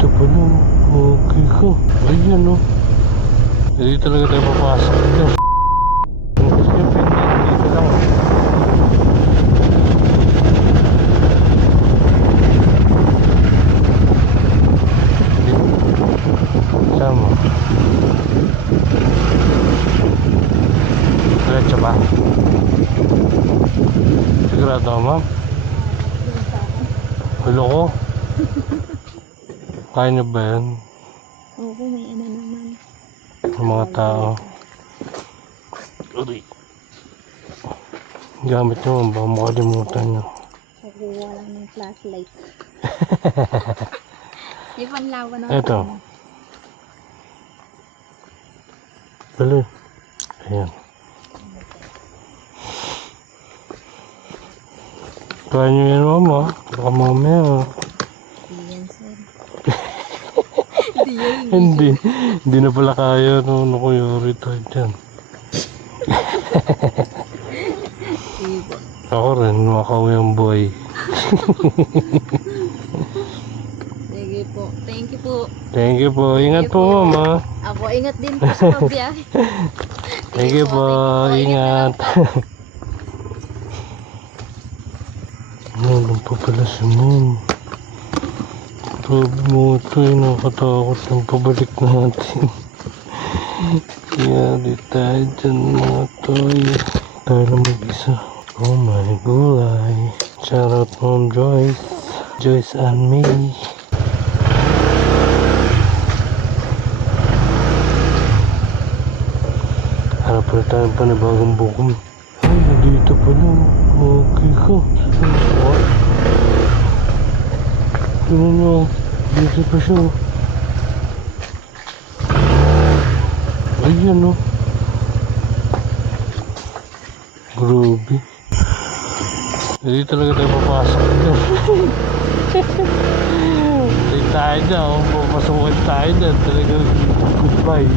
dito pa lang. Okay ka. Ayan o. Hindi talaga tayo papasok dito. Sige, pwede. Dito lang. Sama. Diretso ba? Sigurado ka, ma'am? Hulo ko? Kaya niyo ba yan? Oo, may ano naman. Ang mga tao. Uy. Gamit nyo, baka makalimutan nyo. Nakuha lang ng flashlight. Di panlawan ng Eto. Dali. Ayan. Kaya nyo yan, mama. Baka mamaya. Di yan, sir. Hindi. Hindi na pala kaya. Ano ko yung retard dyan. Ibo. Ako rin, makauwi ang buhay. Sige po. Thank you po. Thank you po. Ingat Thank you po, po. mama. Ako, ingat din po sa pagbiyahe. Thank you po. Ingat. Ano pa pala si mom? Grabe mo ito eh. Nakatakot yung pabalik natin. Yari tayo dyan mga toy. Tayo lang mag-isa. Oh my gulay. Shout out Mom Joyce. Joyce and me. Harap na tayo pa na bagong bukom. Ay, nandito pa lang. Okay ka. What? Tingnan nyo. Dito pa siya. Ayan o. Grabe. Hindi talaga tayo papasok dyan. Hindi tayo dyan. Papasukin tayo dyan. Talaga goodbye.